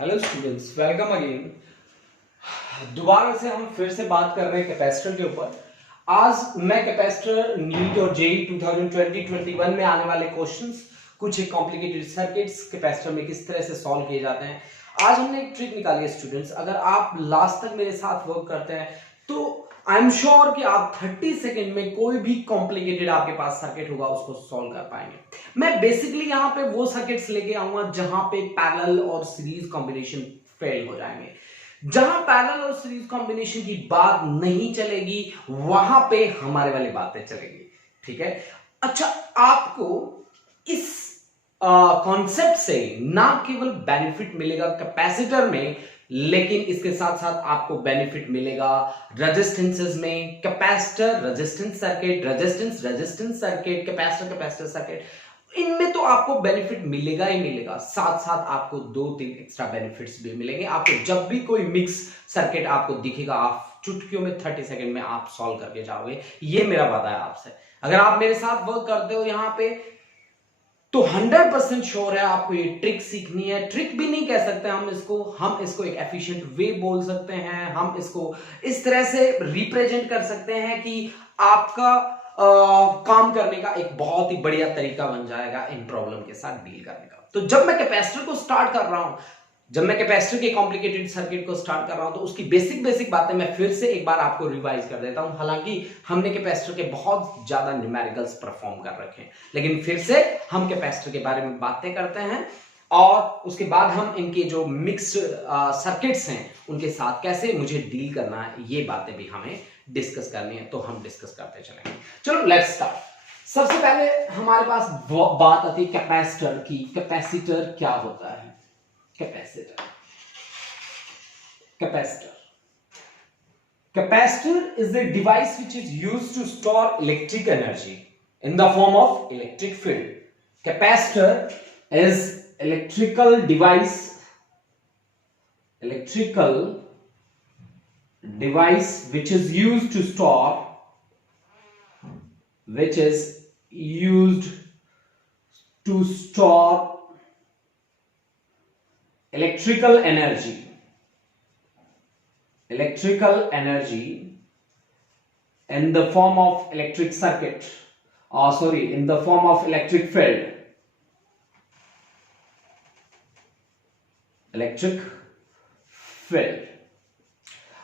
Hello students, welcome again. दोबारा से हम फिर से बात कर रहे हैं कैपेसिटर के ऊपर। आज मैं कैपेसिटर नीट और जेई 2020-21 में आने वाले क्वेश्चंस, कुछ एक कॉम्प्लिकेटेड सर्किट्स कैपेसिटर में किस तरह से सॉल्व किए जाते हैं, आज हमने एक ट्रिक निकाली है स्टूडेंट्स। अगर आप लास्ट तक मेरे साथ वर्क करते हैं तो आई एम श्योर कि आप 30 सेकेंड में कोई भी कॉम्प्लिकेटेड आपके पास सर्किट होगा उसको सॉल्व कर पाएंगे। मैं बेसिकली यहाँ पे वो सर्किट्स लेके आऊंगा जहां पे पैरेलल और सीरीज कॉम्बिनेशन फेल हो जाएंगे। जहां पैरेलल और सीरीज कॉम्बिनेशन की बात नहीं चलेगी वहां पे हमारे वाली बातें चलेगी। ठीक है। अच्छा, आपको इस कॉन्सेप्ट से ना केवल बेनिफिट मिलेगा कैपेसिटर में, लेकिन इसके साथ साथ आपको बेनिफिट मिलेगा रेजिस्टेंसेस में। Capacitor resistance circuit, resistance resistance circuit, capacitor capacitor circuit, इनमें तो आपको बेनिफिट मिलेगा ही मिलेगा। साथ साथ आपको 2-3 एक्स्ट्रा बेनिफिट्स भी मिलेंगे। आपको जब भी कोई मिक्स सर्किट आपको दिखेगा, आप चुटकियों में 30 सेकंड में आप सॉल्व करके जाओगे। ये मेरा वादा है आपसे। अगर आप मेरे साथ वर्क करते हो यहां पे तो 100% श्योर है आपको ये ट्रिक सीखनी है। ट्रिक भी नहीं कह सकते हम इसको एक एफिशिएंट वे बोल सकते हैं। हम इसको इस तरह से रिप्रेजेंट कर सकते हैं कि आपका काम करने का एक बहुत ही बढ़िया तरीका बन जाएगा इन प्रॉब्लम के साथ डील करने का। तो जब मैं कैपेसिटर को स्टार्ट कर रहा हूं, जब मैं कैपेसिटर के कॉम्प्लिकेटेड सर्किट को स्टार्ट कर रहा हूं, तो उसकी बेसिक बातें मैं फिर से एक बार आपको रिवाइज कर देता हूं। हालांकि हमने कैपेसिटर के बहुत ज्यादा न्यूमेरिकल्स परफॉर्म कर रखे हैं, लेकिन फिर से हम कैपेसिटर के बारे में बातें करते हैं और उसके बाद हम इनके जो मिक्स्ड सर्किट्स हैं उनके साथ कैसे मुझे डील करना है, ये बातें भी हमें डिस्कस करनी है। तो हम डिस्कस करते चलेंगे। चलो लेट्स स्टार्ट। सबसे पहले हमारे पास बात आती है कैपेसिटर की। कैपेसिटर क्या होता है? Capacitor capacitor is a device which is used to store electric energy in the form of electric field. Capacitor is electrical device which is used to store electrical energy in the form of electric circuit, in the form of electric field.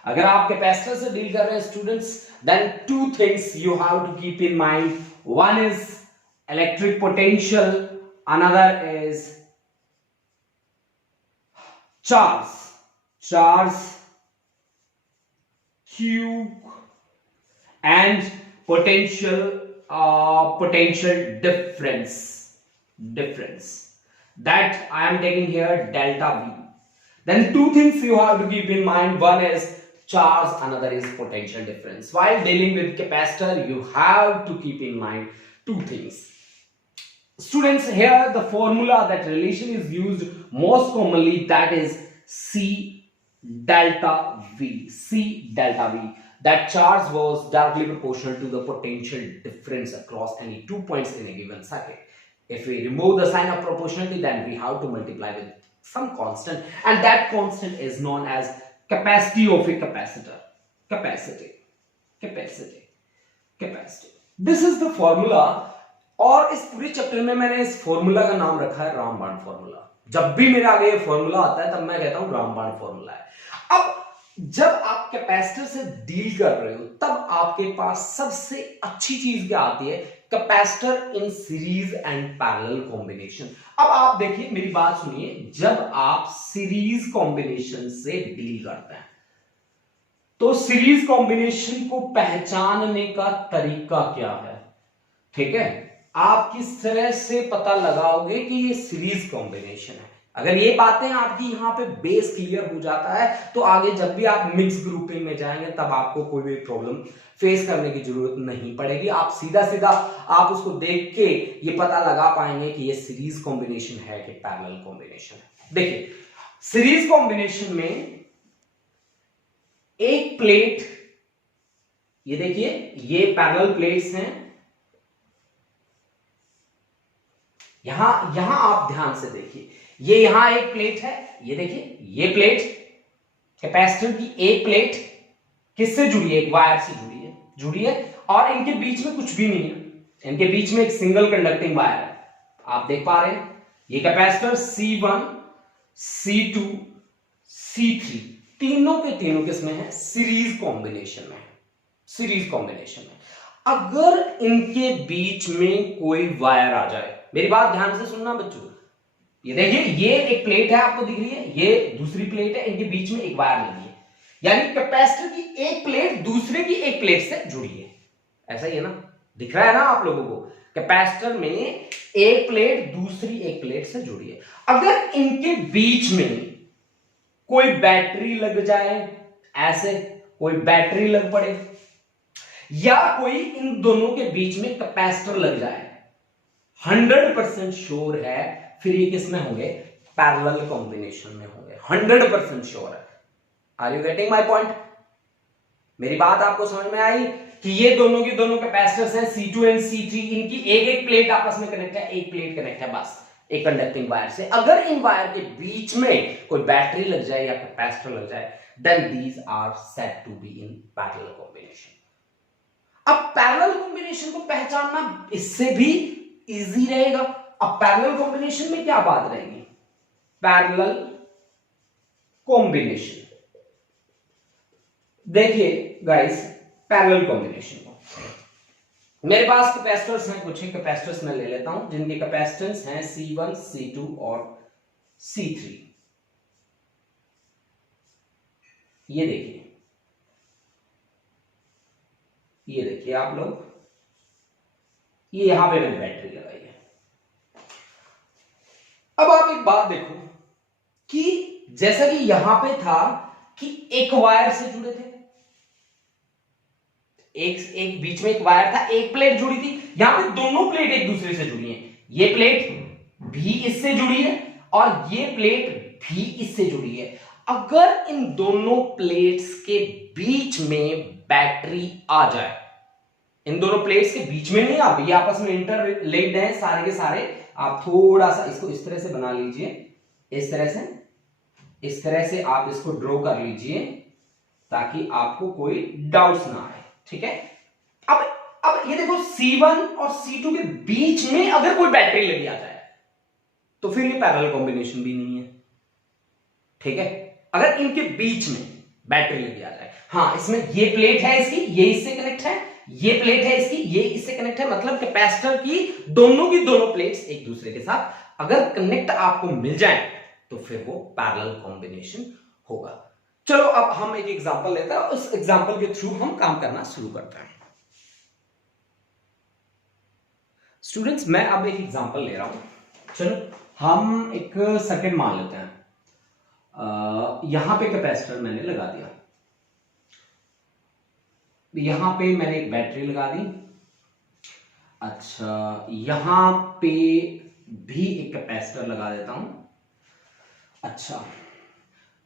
अगर आप capacitor से deal कर रहे हैं students, then 2 things you have to keep in mind. One is electric potential, another is charge Q, and potential difference that I am taking here delta V. Then 2 things you have to keep in mind. One is charge, another is potential difference. While dealing with capacitor, you have to keep in mind 2 things. Students, here the formula, that relation is used most commonly, that is C delta V. That charge was directly proportional to the potential difference across any 2 points in a given circuit. If we remove the sign of proportionality, then we have to multiply with some constant, and that constant is known as capacity of a capacitor. Capacity. This is the formula, और इस पूरे chapter में मैंने इस formula का नाम रखा है रामबाण फॉर्मूला। जब भी मेरे आगे ये फॉर्मूला आता है तब मैं कहता हूं रामबाण फॉर्मूला है। अब जब आप कैपेसिटर से डील कर रहे हो तब आपके पास सबसे अच्छी चीज क्या आती है? Capacitor in series and parallel combination. अब आप देखिए, मेरी बात सुनिए, जब आप सीरीज कॉम्बिनेशन से डील करते हैं तो सीरीज कॉम्बिनेशन को पहचानने का तरीका क्या है? ठीक है, आप किस तरह से पता लगाओगे कि ये सीरीज कॉम्बिनेशन है? अगर ये बातें आपकी यहां पे बेस क्लियर हो जाता है तो आगे जब भी आप मिक्स ग्रुपिंग में जाएंगे तब आपको कोई भी प्रॉब्लम फेस करने की जरूरत नहीं पड़ेगी। आप सीधा आप उसको देख के ये पता लगा पाएंगे कि ये सीरीज कॉम्बिनेशन है कि पैरेलल कॉम्बिनेशन है। देखिए, सीरीज कॉम्बिनेशन में एक प्लेट, ये देखिए, ये पैरेलल प्लेट्स हैं। यहां आप ध्यान से देखिए, ये यहां एक प्लेट है, ये देखिए ये प्लेट, कैपेसिटर की एक प्लेट किससे जुड़ी है, एक वायर से जुड़ी है और इनके बीच में कुछ भी नहीं है, इनके बीच में एक सिंगल कंडक्टिंग वायर है। आप देख पा रहे हैं ये कैपेसिटर C1 C2 C3 तीनों के तीनों किसमें है, सीरीज कॉम्बिनेशन में है, सीरीज कॉम्बिनेशन में। अगर इनके बीच में कोई वायर आ जाए, मेरी बात ध्यान से सुनना बच्चों, ये देखिए ये एक प्लेट है आपको दिख रही है, ये दूसरी प्लेट है, इनके बीच में एक वायर लगी है, यानी कैपेसिटर की एक प्लेट दूसरे की एक प्लेट से जुड़ी है। ऐसा ही है ना, दिख रहा है ना आप लोगों को, कैपेसिटर में एक प्लेट दूसरी एक प्लेट से जुड़ी है। अगर इनके बीच में कोई बैटरी लग जाए, ऐसे कोई बैटरी लग पड़े, या कोई इन दोनों के बीच में कैपेसिटर लग जाए, 100% श्योर है फिर ये किसमें होंगे, पैरेलल कॉम्बिनेशन में होंगे, 100% श्योर है। Are you getting my point? मेरी बात आपको समझ में आई कि ये दोनों की दोनों कैपेसिटर्स हैं C2 एंड C3, इनकी एक एक प्लेट आपस में कनेक्ट है, एक प्लेट कनेक्ट है बस एक कंडक्टिंग वायर से। अगर इन वायर के बीच में कोई बैटरी लग जाए या कैपेसिटर लग जाए, then these are said to be in parallel combination. अब पैरेलल कॉम्बिनेशन को पहचानना इससे भी इजी रहेगा। अब पैरेलल कॉम्बिनेशन में क्या बात रहेगी, पैरेलल कॉम्बिनेशन, देखिए गाइस पैरेलल कॉम्बिनेशन को, मेरे पास कैपेसिटर्स हैं, कुछ ही कैपेसिटर्स मैं ले लेता हूं जिनके कैपेसिटेंस हैं C1 C2 और C3। ये देखिए आप लोग, ये यहां पे मैंने बैटरी लगाई है। अब आप एक बात देखो कि जैसा कि यहां पे था कि एक वायर से जुड़े थे, एक बीच में एक वायर था, एक प्लेट जुड़ी थी, यहां पे दोनों प्लेट एक दूसरे से जुड़ी हैं, ये प्लेट भी इससे जुड़ी है और ये प्लेट भी इससे जुड़ी है। अगर इन दोनों प्लेट्स के बीच में बैटरी आ जाए, इन दोनों प्लेट्स के बीच में नहीं, आप ये आपस में इंटरलिंक्ड हैं सारे के सारे, आप थोड़ा सा इसको इस तरह से बना लीजिए, इस तरह से आप इसको ड्रॉ कर लीजिए ताकि आपको कोई डाउट्स ना आए, ठीक है। अब ये देखो C1 और C2 के बीच में अगर कोई बैटरी लगी आ जाए तो फिर ये पैरेलल कॉम्बिनेशन भी नहीं है, ठीक है। अगर इनके बीच में बैटरी लगी आ जाए, हाँ इसमें ये प्लेट है इसकी, ये इससे कनेक्ट है, ये प्लेट है इसकी, ये इससे कनेक्ट है, मतलब कैपेसिटर की दोनों प्लेट्स एक दूसरे के साथ अगर कनेक्ट आपको मिल जाए तो फिर वो पैरेलल कॉम्बिनेशन होगा। चलो अब हम एक एग्जांपल लेते हैं, उस एग्जांपल के थ्रू हम काम करना शुरू करते हैं। स्टूडेंट्स मैं अब एक एग्जांपल ले रहा हूं, चलो हम एक सर्किट मान लेते हैं। यहां पे कैपेसिटर मैंने लगा दिया, यहां पे मैंने एक बैटरी लगा दी, अच्छा यहां पे भी एक कैपेसिटर लगा देता हूं, अच्छा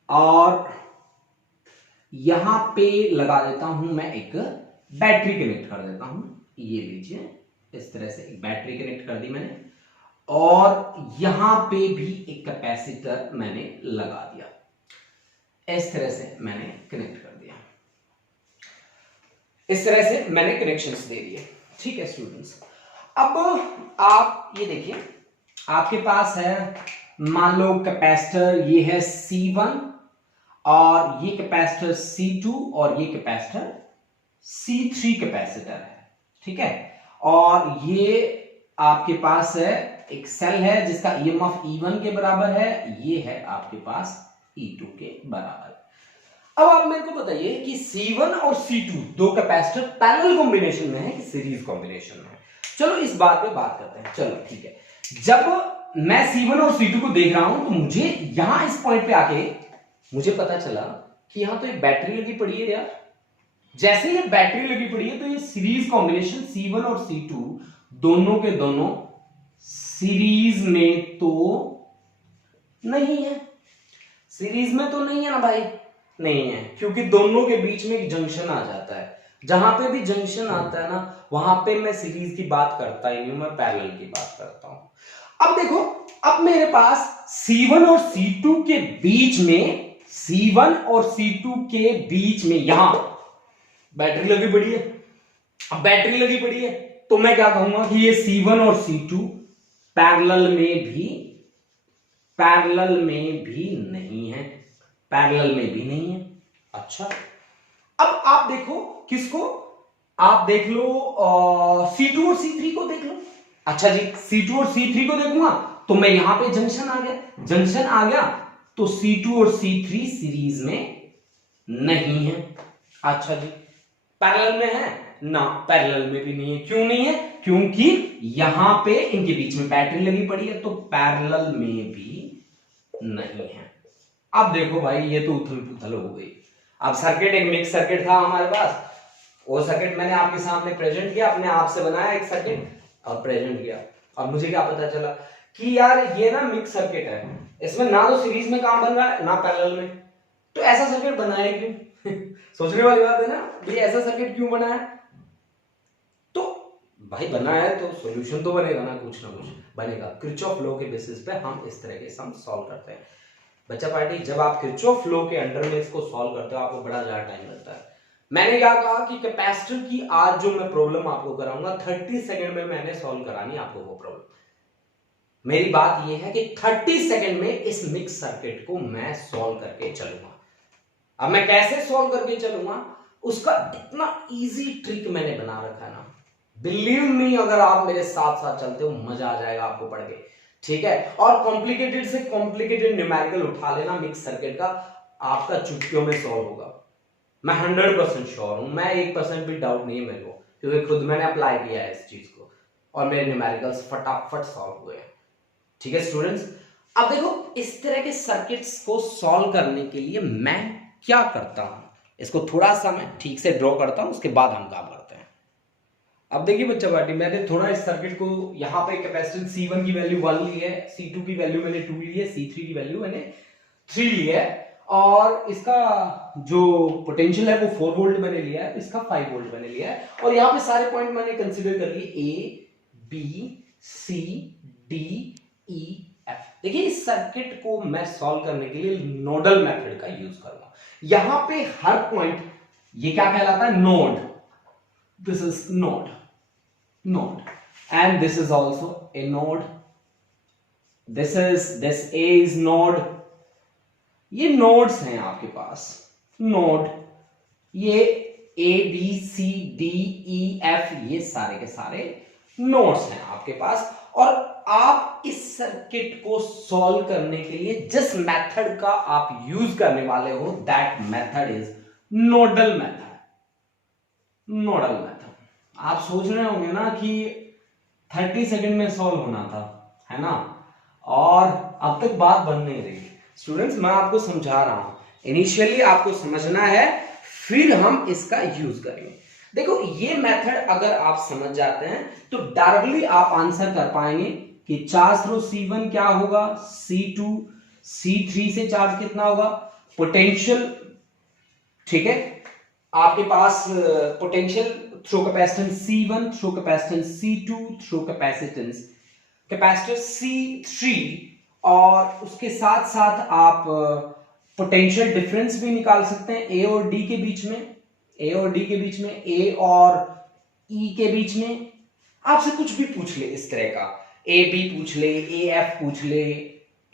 और यहां पे लगा देता हूं मैं एक बैटरी कनेक्ट कर देता हूं, ये लीजिए इस तरह से एक बैटरी कनेक्ट कर दी मैंने, और यहां पे भी एक कैपेसिटर मैंने लगा दिया, इस तरह से मैंने कनेक्ट कर दिया, इस तरह से मैंने कनेक्शंस दे दिए, ठीक है स्टूडेंट्स। अब आप ये देखिए आपके पास है, मान लो कैपेसिटर ये है C1 और ये कैपेसिटर C2 और ये कैपेसिटर C3 कैपेसिटर है, ठीक है। और ये आपके पास है एक सेल है जिसका EMF E1 के बराबर है, ये है आपके पास E2 के बराबर। अब आप मेरे को बताइए कि C1 और C2 दो कैपेसिटर पैरेलल कॉम्बिनेशन में है कि सीरीज कॉम्बिनेशन में है। चलो इस बात पे बात करते हैं, चलो ठीक है। जब मैं C1 और C2 को देख रहा हूं तो मुझे यहां इस पॉइंट पे आके मुझे पता चला कि यहां तो एक बैटरी लगी पड़ी है यार। जैसे ये बैटरी लगी पड़ी है तो ये सीरीज कॉम्बिनेशन C1 और C2 दोनों के दोनों सीरीज में तो नहीं है, सीरीज में तो नहीं है ना भाई, नहीं है, क्योंकि दोनों के बीच में एक जंक्शन आ जाता है। जहां पे भी जंक्शन आता है ना वहां पे मैं सीरीज की बात करता ही नहीं, मैं पैरेलल की बात करता हूं। अब देखो अब मेरे पास C1 और C2 के बीच में, C1 और C2 के बीच में यहां बैटरी लगी पड़ी है। अब बैटरी लगी पड़ी है तो मैं क्या कहूंगा कि ये C1 और C2 पैरेलल में भी नहीं है, पैरेलल में भी नहीं है। अच्छा, अब आप देखो किसको, आप देख लो C2 और C3 को देख लो। अच्छा जी, C2 और C3 को देखूंगा तो मैं यहां पे जंक्शन आ गया तो C2 और C3 सीरीज में नहीं है। अच्छा जी, पैरेलल में है ना, पैरेलल में भी नहीं है। क्यों नहीं है? क्योंकि यहां पे इनके बीच में बैटरी लगी पड़ी है, तो पैरेलल में भी नहीं है। अब देखो भाई, ये तो उथल पुथल हो गई। अब सर्किट, एक मिक्स सर्किट था हमारे पास, वो सर्किट मैंने आपके सामने प्रेजेंट किया, अपने आप से बनाया एक सर्किट और प्रेजेंट किया। अब मुझे क्या पता चला कि यार ये ना मिक्स सर्किट है, इसमें ना तो सीरीज में काम बन रहा है ना पैरेलल में, तो ऐसा सर्किट बनाया क्यों? सोचने वाली बात है ना, ये ऐसा सर्किट क्यों बना है? तो भाई बना है तो सॉल्यूशन तो बनेगा ना कुछ बनेगा। किरचॉफ लॉ के बेसिस पे हम इस तरह के सम सॉल्व करते हैं। बच्चा पार्टी, जब आप किरचॉफ लॉ के अंडर में इसको सॉल्व करते हो आपको बड़ा ज्यादा टाइम लगता है। मैंने क्या कहा कि कैपेसिटर की आज जो मैं प्रॉब्लम आपको कराऊंगा 30 सेकंड में मैंने सॉल्व करानी आपको वो प्रॉब्लम। मेरी बात यह है कि 30 सेकंड में इस मिक्स सर्किट को मैं सॉल्व करके चलूंगा। अब मैं कैसे सॉल्व करके चलूंगा उसका इतना इजी ट्रिक मैंने बना रखा है ना, बिलीव मी, अगर आप मेरे साथ साथ चलते हो मजा आ जाएगा आपको पढ़ के, ठीक है। और कॉम्प्लिकेटेड से कॉम्प्लिकेटेड न्यूमेरिकल उठा लेना मिक्स सर्किट का, आपका चुटकियों में सॉल्व होगा। मैं 100% श्योर हूं, मैं 1% भी डाउट नहीं है मेरे को, क्योंकि खुद मैंने अप्लाई किया है इस चीज को और मेरे न्यूमेरिकल्स फटाफट सॉल्व हुए हैं। ठीक है स्टूडेंट्स, अब देखो इस तरह के सर्किट्स को सॉल्व करने के लिए मैं क्या करता हूं, इसको थोड़ा सा मैं ठीक से ड्रॉ करता हूं, उसके बाद हम काम करते हैं। अब देखिए बच्चा पार्टी, मैंने थोड़ा इस सर्किट को यहां पे कैपेसिटेंस C1 की वैल्यू 1 ली है, C2 की वैल्यू मैंने 2 ली है, C3 की वैल्यू मैंने 3 ली है, और इसका जो पोटेंशियल है वो 4 वोल्ट मैंने लिया है, इसका 5 वोल्ट मैंने लिया है, और यहाँ पे सारे पॉइंट मैंने कंसीडर कर लिए A B C D E F। देखिए इस सर्किट को मैं सॉल्व करने के लिए नोडल मेथड का यूज करूंगा। यहां पे हर पॉइंट, ये क्या कहलाता है? Node. This is node, and this is also a node, this A is node, ये नोड्स हैं आपके पास, नोड, ये A B C D E F, ये सारे के सारे नोड्स हैं आपके पास। और आप इस सर्किट को सॉल्व करने के लिए जिस मेथड का आप यूज करने वाले हो, that method is nodal method. आप सोच रहे होंगे ना कि 30 सेकंड में सॉल्व होना था, है ना, और अब तक बात बन नहीं रही। स्टूडेंट्स मैं आपको समझा रहा हूं, इनिशियली आपको समझना है, फिर हम इसका यूज करेंगे। देखो ये मेथड अगर आप समझ जाते हैं तो डायरेक्टली आप आंसर कर पाएंगे कि चार्ज थ्रू C1 क्या होगा, C2 C3 से चार्ज कितना होगा, पोटेंशियल, ठीक है, आपके पास potential through capacitance C1, through capacitance C2, through capacitance capacitor C3, और उसके साथ साथ आप पोटेंशियल डिफरेंस भी निकाल सकते हैं A और D के बीच में, A और D के बीच में, A और E के बीच में। आपसे कुछ भी पूछ ले इस तरह का, AB पूछ ले, AF पूछ ले,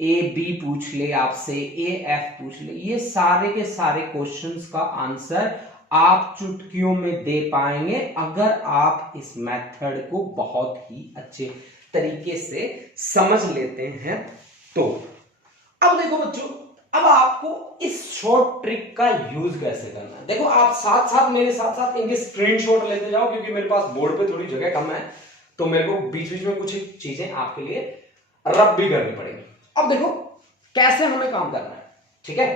AB पूछ ले आपसे, AF पूछ ले, ये सारे के सारे क्वेश्चंस का आंसर आप चुटकियों में दे पाएंगे अगर आप इस मेथड को बहुत ही अच्छे तरीके से समझ लेते हैं तो। अब देखो बच्चों, अब आपको इस शॉर्ट ट्रिक का यूज कैसे करना है, देखो आप साथ साथ मेरे साथ साथ इनके स्क्रीनशॉट लेते जाओ, क्योंकि मेरे पास बोर्ड पे थोड़ी जगह कम है, तो मेरे को बीच बीच में कुछ चीजें आपके लिए रब भी करनी पड़ेगी। अब देखो कैसे हमें काम करना है, ठीक है,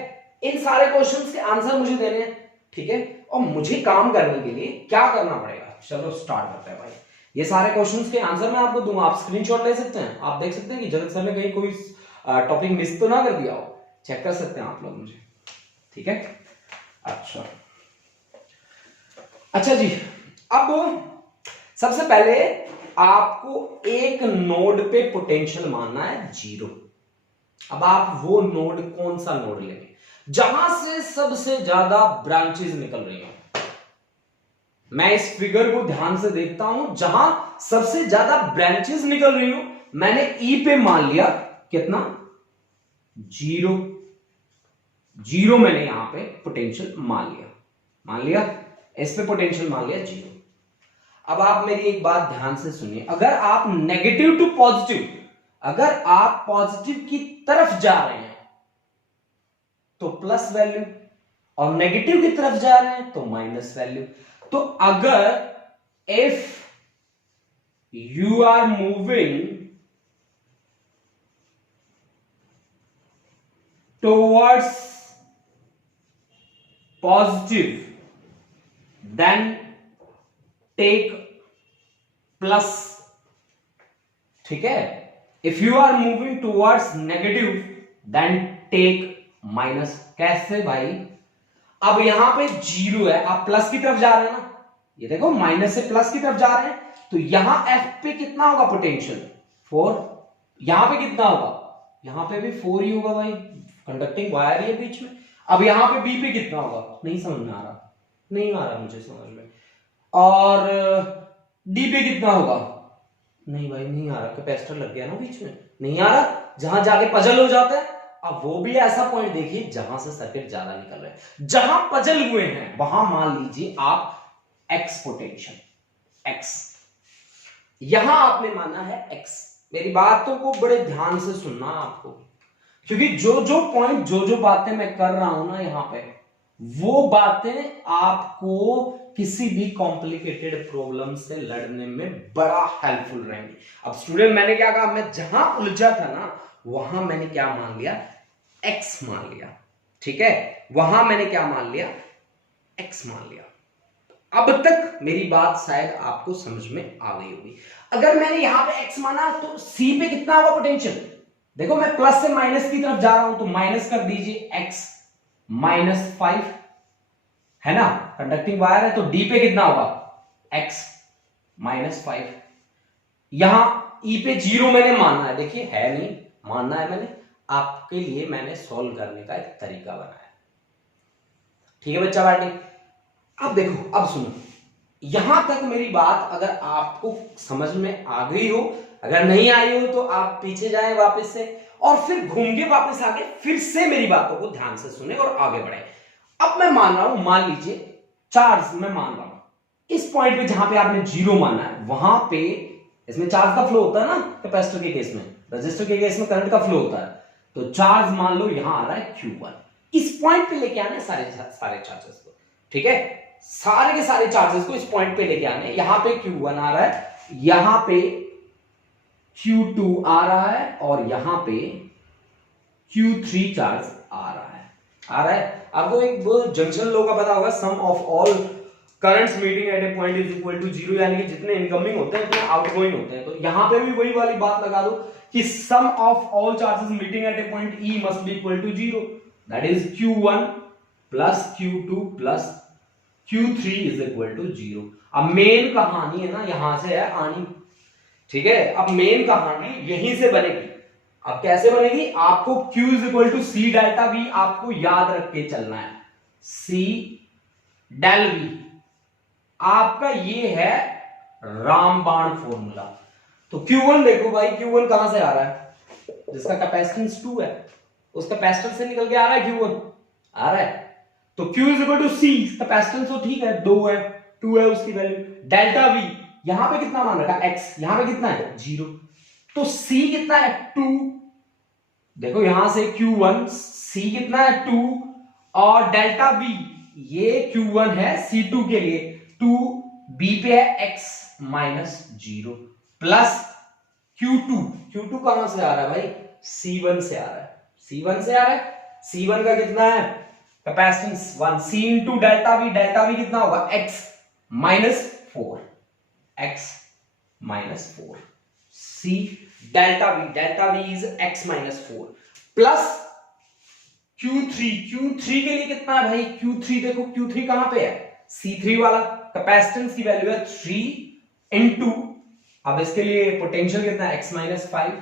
इन सारे क्वेश्चंस के आंसर मुझे देने हैं, ठीक है, और मुझे काम करने के लिए क्या करना पड़ेगा, चलो स्टार्ट करते हैं भाई। ये सारे क्वेश्चंस के आंसर मैं आपको दूंगा, आप स्क्रीनशॉट ले सकते हैं, आप देख सकते हैं कि जगत सर ने कहीं कोई टॉपिक मिस तो ना कर दिया हो, चेक कर सकते हैं आप लोग मुझे, ठीक है। अच्छा जी, अब सबसे पहले आपको एक नोड पे पोटेंशियल मानना है 0। अब आप वो नोड कौन सा नोड लेंगे जहां से सबसे ज्यादा ब्रांचेस निकल रही हो। मैं इस फिगर को ध्यान से देखता हूं, जहां सबसे ज्यादा ब्रांचेस निकल रही हो मैंने ई पे मान लिया कितना 0। 0 मैंने यहां पे पोटेंशियल मान लिया इस पे पोटेंशियल मान लिया 0। अब आप मेरी एक बात ध्यान से सुनिए, अगर आप नेगेटिव टू पॉजिटिव, अगर आप पॉजिटिव की तरफ जा रहे हैं तो प्लस वैल्यू, और नेगेटिव की तरफ जा रहे हैं तो माइनस वैल्यू। तो अगर if you are moving towards positive then take plus, ठीक है। If you are moving towards negative then take minus. कैसे भाई? अब यहां पे 0 है, आप प्लस की तरफ जा रहे हैं ना, ये देखो माइनस से प्लस की तरफ जा रहे हैं, तो यहां एफ पे कितना होगा पोटेंशियल 4। यहां पे कितना होगा? यहां पे भी 4 ही होगा भाई, कंडक्टिंग वायर है बीच में। अब यहां पे बी पे कितना होगा? नहीं समझ में आ रहा, नहीं आ रहा मुझे समझ में। और डी पे कितना होगा? नहीं भाई नहीं आ रहा, कैपेसिटर लग गया ना बीच में, नहीं आ रहा। जहां जाके पजल हो जाता है। अब वो भी ऐसा पॉइंट देखिए जहां से सर्किट ज्यादा निकल रहे हैं, जहां पजल हुए हैं वहां मान लीजिए आप एक्स पोटेंशियल एक्स, यहां आपने माना है एक्स। मेरी बातों को बड़े ध्यान से सुनना आपको, क्योंकि जो जो पॉइंट जो बातें मैं कर रहा हूं ना यहां पे, वो बातें आपको किसी भी कॉम्प्लिकेटेड प्रॉब्लम से लड़ने में बड़ा हेल्पफुल रहेंगी। अब स्टूडेंट मैंने क्या कहा, मैं जहां उलझा था ना वहां मैंने क्या मान लिया? एक्स मान लिया, ठीक है। वहां मैंने क्या मान लिया? एक्स मान लिया। अब तक मेरी बात शायद आपको समझ में आ गई होगी। अगर मैंने यहां पे एक्स माना तो सी पे कितना होगा पोटेंशियल? देखो मैं प्लस से माइनस की तरफ जा रहा हूं तो माइनस कर दीजिए एक्स -5 है ना, कंडक्टिंग वायर है, तो डी पे कितना होगा? एक्स -5। यहां ई पे 0 मैंने मानना है, देखिए है नहीं, मानना है मैंने, आपके लिए मैंने सॉल्व करने का एक तरीका बनाया, ठीक है बच्चा बाटी। अब देखो, अब सुनो, यहां तक मेरी बात अगर आपको समझ में आ गई हो, अगर नहीं आई हो तो आप पीछे जाएं वापस से, और फिर घूम के वापस आके फिर से मेरी बातों को ध्यान से सुने और आगे बढ़े। अब मैं मान रहा हूं, मान लीजिए चार्ज मैं मान रहा हूं इस पॉइंट पे जहां पे आपने 0 माना है, वहां पे इसमें चार्ज का फ्लो होता है ना, कैपेसिटर के केस में, रजिस्टर के केस में करंट का फ्लो होता है। तो चार्ज मान लो यहां आ रहा है Q1, इस पॉइंट पे लेके आने सारे चार्जेस को, ठीक है, सारे के सारे चार्जेस को इस पॉइंट पे लेके आने। यहां पे Q1 आ रहा है, यहां पे Q2 आ रहा है, और यहां पे Q3 चार्ज आ रहा है। आपको एक जंक्शन लॉ का पता होगा, sum of all currents meeting at a point is equal to 0, यानी कि जितने इनकमिंग होते हैं उतने आउटगोइंग होते हैं। तो यहां पे भी वही वाली बात लगा दो कि sum of all charges meeting at a point E must be equal to 0, that is Q1 plus Q2 plus Q3 is equal to 0। अब मेन कहानी है ना यहां से है आनी, ठीक है। अब मेन कहानी यहीं से बनेगी। अब कैसे बनेगी? आपको Q is equal to C delta V आपको याद रख के चलना है, C डेल V आपका ये है रामबाण फॉर्मूला। तो Q1 देखो भाई, Q1 कहां से आ रहा है? जिसका कैपेसिटेंस 2 है उस कैपेसिटर से निकल के आ रहा है, Q1 आ रहा है। तो Q is equal to C, capacitance तो ठीक है 2 है, 2 है उसकी वैल्यू, डेल्टा V यहां पे कितना मान रखा x, यहां पे कितना है 0, तो C कितना है 2। देखो यहां से Q1, C कितना है 2, और डेल्टा V ये Q1 है C2 के लिए 2, B पे है x -0 प्लस Q2 कहां से आ रहा है भाई? C1 से आ रहा है, C1 से आ रहा है। C1 का कितना है capacitance 1, C into delta V कितना होगा x -4, x -4, C delta V is x -4 plus Q3 के लिए कितना है भाई? Q3 देखो, Q3 कहां पे है? C3 वाला, कैपेसिटेंस की वैल्यू है 3 इंटू अब इसके लिए पोटेंशियल कितना है, x minus 5,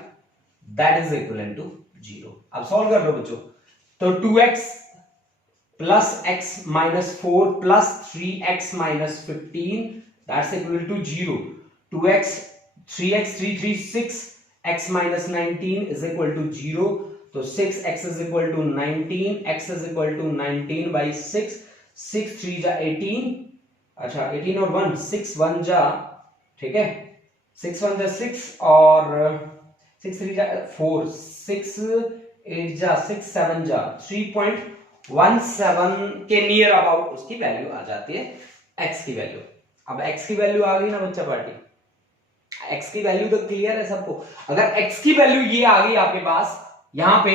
that is equal to 0। अब सॉल्व कर लो बच्चों, तो 2x plus x minus 4 plus 3x minus 15 that's equal to 0। 2x 3x 3 3 6 x minus 19 is equal to 0। तो 6x is equal to 19, x is equal to 19 by 6, 6 3 जा 18, अच्छा 18 और 1 6 1 जा, ठीक है 6 1 जा 6 और 6 3 जा 4, 6 8 जा 6 7 जा 3.17 के नियर अबाउट उसकी वैल्यू आ जाती है, x की वैल्यू। अब x की वैल्यू आ गई ना बच्चा पार्टी, x की वैल्यू तो क्लियर है सबको। अगर x की वैल्यू ये आ गई आपके पास, यहां पे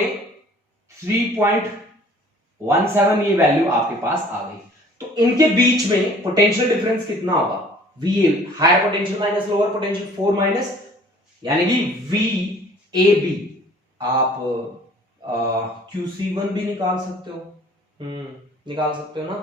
3.17 ये वैल्यू आपके पास आ गई, तो इनके बीच में पोटेंशियल डिफरेंस कितना होगा, VA higher potential minus lower potential 4 minus, यानी कि VAB। आप QC1 भी निकाल सकते हो, निकाल सकते हो ना,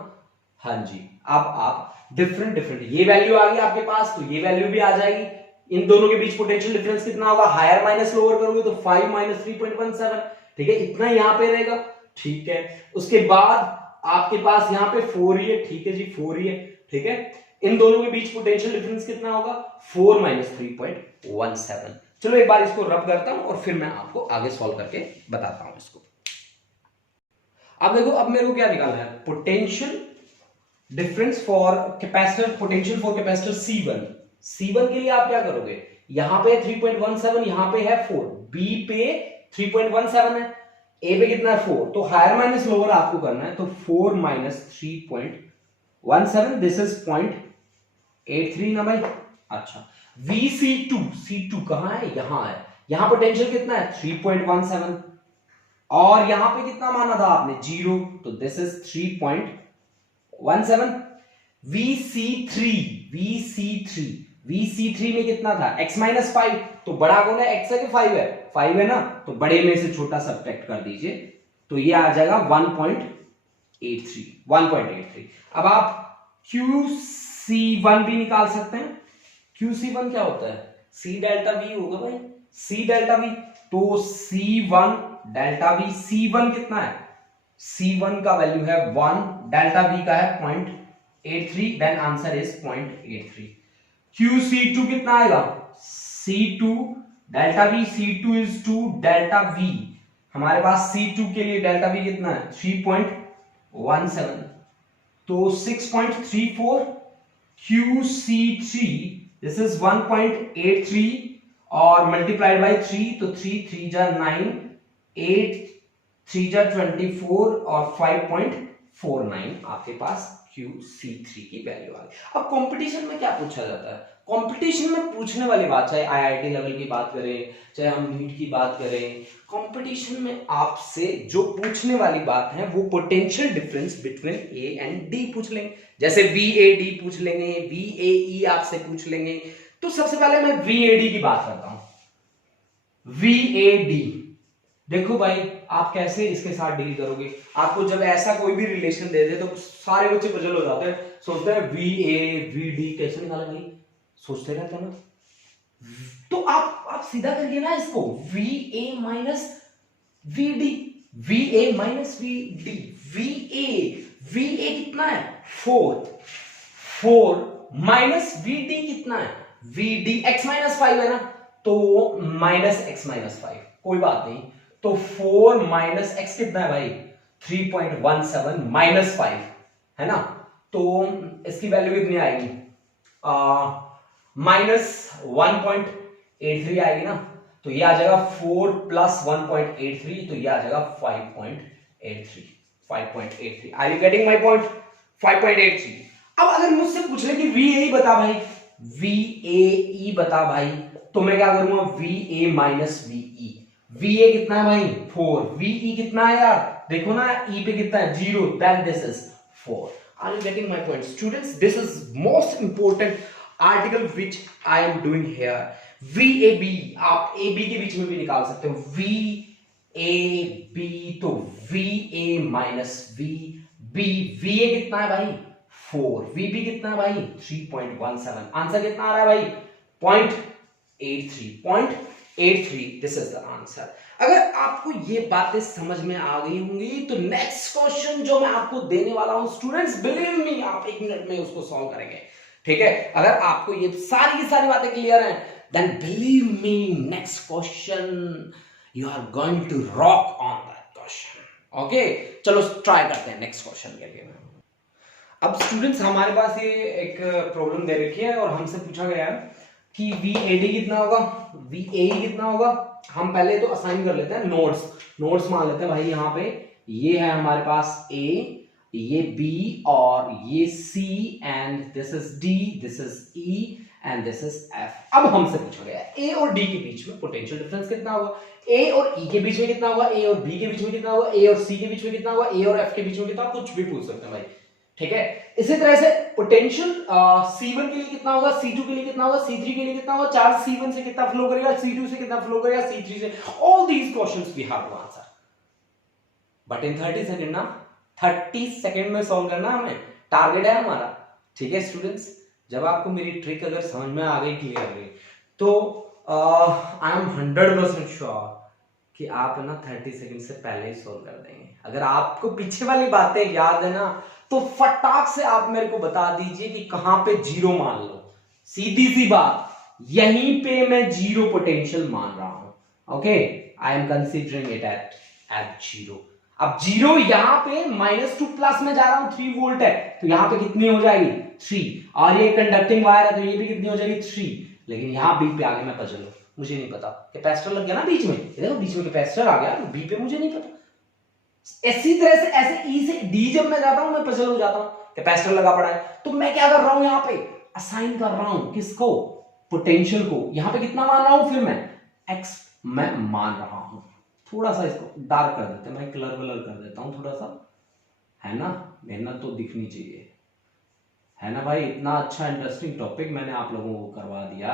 हाँ जी। अब आप डिफरेंट ये वैल्यू आ गई आपके पास, तो ये वैल्यू भी आ जाएगी। इन दोनों के बीच पोटेंशियल डिफरेंस कितना होगा, हायर माइनस लोअर करोगे तो 5 माइनस 3.17, ठीक है इतना यहां पे रहेगा, ठीक है। उसके बाद आपके पास यहां पे 4 ही है, ठीक है जी 4 ही है, ठीक है। इन दोनों के बीच पोटेंशियल डिफरेंस कितना होगा, 4 माइनस 3.17। चलो एक बार इसको रब करता हूं और फिर मैं आपको आगे सॉल्व करके बताता हूं इसको। अब देखो, अब मेरे को क्या निकालना है, potential difference for capacitor, potential for capacitor C1। C1 के लिए आप क्या करोगे, यहां पे 3.17, यहां पे है 4, B पे 3.17 है, A पे कितना है 4, तो हायर माइनस लोअर आपको करना है, तो 4 माइनस 3.17 दिस इज 0.83 ना भाई। अच्छा VC2 कहां है, यहां है, यहां पोटेंशियल कितना है 3.17 और यहां पे कितना माना था आपने 0, तो दिस इज 3.17। VC3 में कितना था x माइनस 5, तो बड़ा कौन है, x है कि 5 है, 5 है ना, तो बड़े में से छोटा सब्ट्रैक्ट कर दीजिए, तो ये आ जाएगा 1.83। अब आप QC1 भी निकाल सकते हैं। QC1 क्या होता है, C डेल्टा V होगा भाई, C डेल्टा V, तो C1 डेल्टा V, C1 कितना है, C1 का वैल्यू है 1, डेल्टा V का है 0.83, देन आंसर इज 0.83। QC2 कितना आएगा, C2 delta V, C2 is 2, delta V हमारे पास C2 के लिए डेल्टा V कितना है 3.17, तो 6.34। QC3 दिस इज 1.83 और मल्टीप्लाइड बाय 3, तो 3 3 जा 9, 8 3 जा 24 और 5.49 आपके पास QC3 की वैल्यू आ गई। अब कंपटीशन में क्या पूछा जाता है, कंपटीशन में पूछने वाली बात, चाहे IIT लेवल की बात करें, चाहे हम नीट की बात करें, कंपटीशन में आपसे जो पूछने वाली बात है वो potential difference between A and D पूछ लेंगे, जैसे VAD पूछ लेंगे, VAE आपसे पूछ लेंगे। तो सबसे पहले मैं VAD की बात करता हूं। VAD देखो भाई, आप कैसे इसके साथ डील करोगे, आपको जब ऐसा कोई भी रिलेशन दे दे तो सारे बच्चे पजल हो जाते हैं, सोचते हैं VA VD कैसे निकाले भाई, सोचते रहते हैं ना। तो आप सीधा करिए ना इसको, VA minus VD, VA minus VD, VA कितना है 4 माइनस VD कितना है, VD x माइनस 5 है ना, तो माइनस x माइनस 5, कोई बात नहीं, तो 4 माइनस x कितना है भाई 3.17 माइनस 5 है ना, तो इसकी वैल्यू कितनी आएगी, माइनस 1.83 आएगी ना, तो ये आ जाएगा 4 प्लस 1.83, तो ये आ जाएगा 5.83। Are you getting my point, 5.83। अब अगर मुझसे पूछ ले कि VAE बता भाई, VAE बता भाई, तो मैं क्या करूंगा, VA माइनस VE, VA कितना है भाई 4, VE कितना है यार, देखो ना E पे कितना है 0, then this is 4। Are you getting my point students? This is most important article which I am doing here। VAB आप AB के बीच में भी निकाल सकते हो, VAB तो VA माइनस VB, VA कितना है भाई 4, VB कितना है भाई 3.17, आंसर कितना आ रहा है भाई 83.83 दिस इज द आंसर। अगर आपको ये बातें समझ में आ गई होंगी तो नेक्स्ट क्वेश्चन जो मैं आपको देने वाला हूं स्टूडेंट्स, बिलीव मी, आप 1 मिनट में उसको सॉल्व करेंगे। ठीक है, अगर आपको ये सारी की सारी बातें क्लियर हैं, then believe me, next question you are going to rock on that question. Okay, चलो ट्राई करते हैं नेक्स्ट क्वेश्चन के लिए। अब स्टूडेंट्स हमारे पास ये एक प्रॉब्लम दे रखी है और हमसे पूछा गया है कि VAD कितना होगा, VAE कितना होगा। हम पहले तो असाइन कर लेते हैं नोड्स मान लेते हैं भाई। यहाँ पे ये है हमारे पास A, ये B और ये C and this is D, this is E and this is F। अब हमसे पूछा गया है A और D के बीच में पोटेंशियल डिफरेंस कितना होगा, A और E के बीच में कितना होगा, A और B के बीच में कितना होगा, A और C के बीच में कितना होगा, A और F के बीच में कितना, कुछ भी पूछ सकते हैं भाई। ठीक है, इसी तरह से पोटेंशियल C1 के लिए कितना होगा, C2 के लिए कितना होगा, C3 के लिए कितना होगा, चार्ज C1 से कितना फ्लो करेगा, C2 से कितना फ्लो करेगा, C3 से। All these questions we have to answer but in 30 second ना, 30 सेकंड में सॉल्व करना हमें टारगेट है हमारा। ठीक है स्टूडेंट्स, जब आपको मेरी ट्रिक अगर समझ में आ गई क्लियरली तो आई एम 100% श्योर कि आप ना 30 सेकंड से पहले ही सॉल्व कर देंगे। अगर आपको पीछे वाली बातें याद है ना तो फटाक से आप मेरे को बता दीजिए कि कहां पे जीरो मान लो। सीधी सी बात, यहीं पे मैं जीरो पोटेंशियल मान रहा हूं। Okay, I am considering it at zero. अब जीरो यहां पे -2 प्लस में जा रहा हूं, 3 वोल्ट है तो यहां पे कितनी हो जाएगी 3, और ये कंडक्टिंग वायर है तो ये भी कितनी हो जाएगी 3। लेकिन यहां बी पे आगे मैं पजल हूं, मुझे नहीं पता। कैपेसिटर लग गया ना बीच में, देखो बीच में कैपेसिटर आ गया तो बी पे मुझे नहीं पता। इसी तरह से ऐसे ई से डी जब मैं जाता हूं मैं पजल हो जाता हूं, कैपेसिटर लगा पड़ा है तो मैं क्या कर रहा हूं, यहां पे असाइन कर रहा हूं किसको, पोटेंशियल को। यहां पे कितना मान रहा हूं, फिर मैं एक्स मैं मान रहा हूं। थोड़ा सा इसको डार्क कर देते हैं, मैं कलर वलर कर देता हूं थोड़ा सा, है ना, मेहनत तो दिखनी चाहिए, है ना भाई। इतना अच्छा इंटरेस्टिंग टॉपिक मैंने आप लोगों को करवा दिया।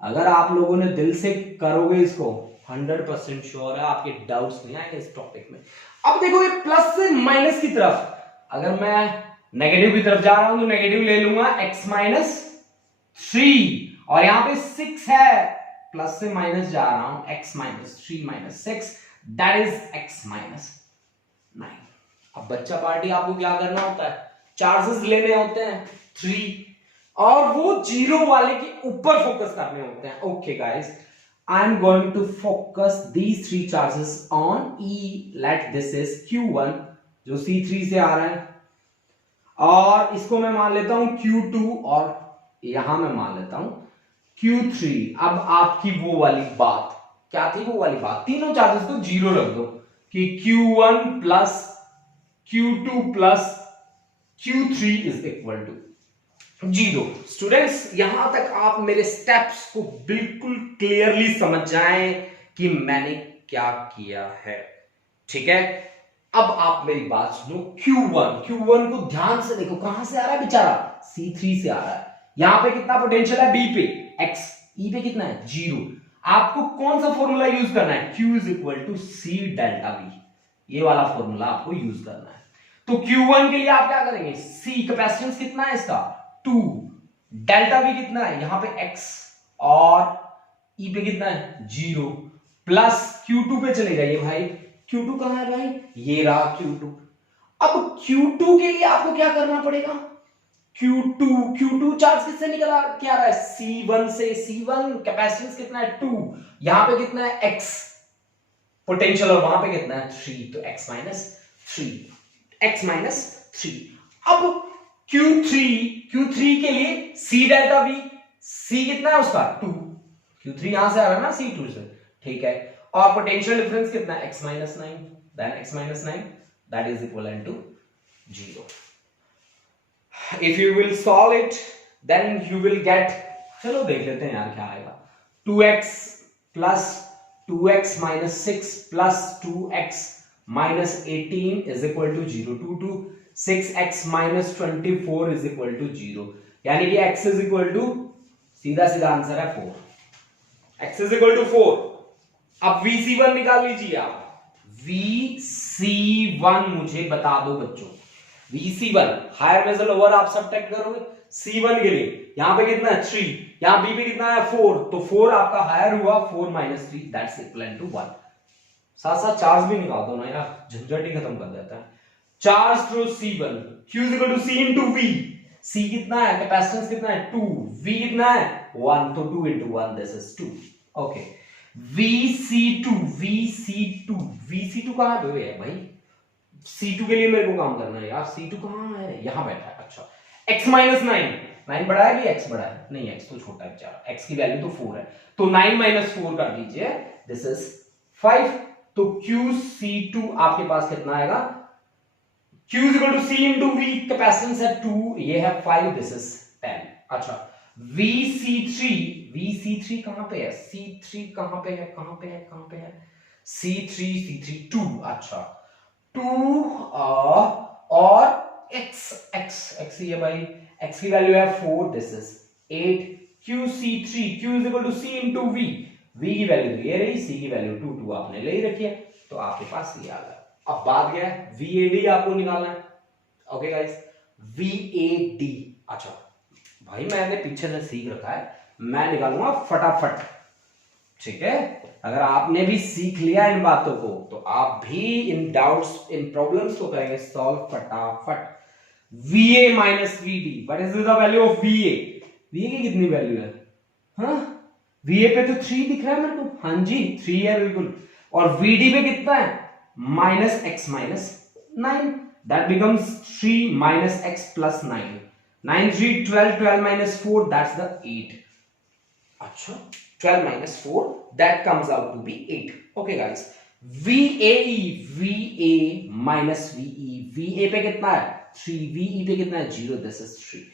अगर आप लोगों ने दिल से करोगे इसको 100% श्योर है आपके डाउट्स नहीं आएंगे इस टॉपिक में। अब देखो ये प्लस से माइनस की तरफ, अगर मैं नेगेटिव की तरफ जा रहा हूं तो नेगेटिव ले लूंगा x - 3, और यहां पे 6 है, प्लस से माइनस जा रहा हूं, x - 3 - 6 दैट इज x - 9। अब बच्चा पार्टी आपको क्या करना होता है, चार्जेस लेने होते हैं 3 और वो जीरो वाले के ऊपर फोकस करने होते हैं। Okay guys, I am going to focus these 3 charges on E. Let this is Q1 जो C3 से आ रहा है, और इसको मैं मान लेता हूं Q2 और यहां मैं मान लेता हूं Q3। अब आपकी वो वाली बात क्या थी, वो वाली बात, तीनों चार्जेस को जीरो रख दो कि Q1 plus Q2 plus Q3 is equal to zero. Students यहां तक आप मेरे स्टेप्स को बिल्कुल क्लियरली समझ जाएं कि मैंने क्या किया है। ठीक है, अब आप मेरी बात सुनो। Q1 को ध्यान से देखो, कहां से आ रहा है बेचारा, C3 से आ रहा है। यहां पे कितना पोटेंशियल है, B पे x, E पे कितना है 0। आपको कौन सा फॉर्मूला यूज करना है, Q = C डेल्टा V, ये वाला फॉर्मूला आपको यूज करना है। तो Q1 के लिए आप क्या करेंगे, C कैपेसिटेंस कितना है इसका 2, डेल्टा V कितना है यहां पे x, और E पे कितना है 0, प्लस Q2 पे चले जाइए भाई। Q2 कहां है भाई, ये रहा Q2। अब Q2 के लिए आपको क्या करना पड़ेगा, Q2 चार्ज किससे निकला क्या रहा है, C1 से। C1 कैपेसिटेंस कितना है 2, यहां पे कितना है x पोटेंशियल, और वहां पे कितना है 3, तो x - 3। अब Q3 के लिए C डेल्टा V, C कितना है उसका 2, Q3 यहां से आ रहा है ना C2 से, ठीक है, और पोटेंशियल डिफरेंस कितना है x - 9, then x - 9 that is equivalent to 0. If you will solve it then you will get, चलो देख लेते हैं यार क्या आएगा, 2x plus 2x minus 6 plus 2x minus 18 is equal to 0. 6x minus 24 is equal to 0, यानी कि x is equal to, सीधा सीधा आंसर है 4, x is equal to 4। अब VC1 निकाल लीजिए आप, VC1 मुझे बता दो बच्चों, VC1 हायर वेसल ओवर आप सब्ट्रैक्ट करोगे, C1 के लिए यहाँ पे कितना है 3, यहाँ B पे कितना है 4, तो 4 आपका हायर हुआ, 4 माइनस 3 दैट्स इक्वल टू 1। साथ साथ चार्ज भी निकाल दो ना यार, झंझट ही खत्म कर देता है। Charge through C1 Q is equal to C into V। C कितना है, कैपेसिटेंस कितना है 2, V कितना है 1, तो 2 into 1 this is 2। Okay VC2 कहां पे है भाई, C2 के लिए मेरे को काम करना है यार, C2 कहां है, यहां बैठा है। अच्छा x माइनस 9 बड़ा है कि x बड़ा है, नहीं x तो छोटा है बेचारा, x की वैल्यू तो 4 है, तो 9 माइनस 4 कर दीजिए, दिस इज 5। तो QC2 आपके पास कितना आएगा, Q is equal to C into V, capacitance है 2, ये है 5, दिस इज 10। अच्छा VC3 कहां पे है, C3 कहां पे है, C3 2, अच्छा 2 और x ये भाई x की वैल्यू है 4, this is 8। QC3 Q is equal to C into V, V की वैल्यू तो ये रही, C की वैल्यू 2 आपने ले ही रखी है, तो आपके पास ये आ गया। अब बात क्या है, VAD आपको निकालना है। ओके गाइस, VAD, अच्छा भाई मैंने पीछे से सीख रखा है, मैं निकालूंगा फटाफट, ठीक है। अगर आपने भी सीख लिया इन बातों को तो आप भी इन डाउट्स, इन प्रॉब्लम्स को करेंगे सॉल्व फटाफट। VA minus VD, what is the value of VA? VA की कितनी वैल्यू है, हाँ VA पे तो 3 दिख रहा है मेरे को, हाँ जी 3 है बिल्कुल, और VD पे कितना है minus x minus 9, that becomes 3 minus x plus 9, 9 3 12, 12 minus 4 that's the 8। अच्छा 12 minus 4 that comes out to be 8। okay guys, VA minus VA पे कितना है 3, VE पे कितना है 0, this is 3।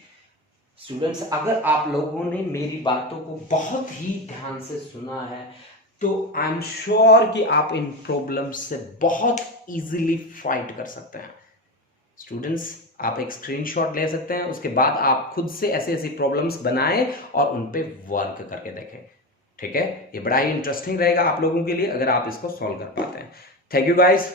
स्टूडेंट्स अगर आप लोगों ने मेरी बातों को बहुत ही ध्यान से सुना है तो आई एम श्योर कि आप इन प्रॉब्लम्स से बहुत इजीली फाइट कर सकते हैं। स्टूडेंट्स आप एक स्क्रीनशॉट ले सकते हैं, उसके बाद आप खुद से ऐसे ऐसी प्रॉब्लम्स बनाएं और उन पे वर्क करके देखें, ठीक है। ये बड़ा ही इंटरेस्टिंग रहेगा आप लोगों के लिए अगर आप इसको सॉल्व कर पाते हैं। Thank you guys.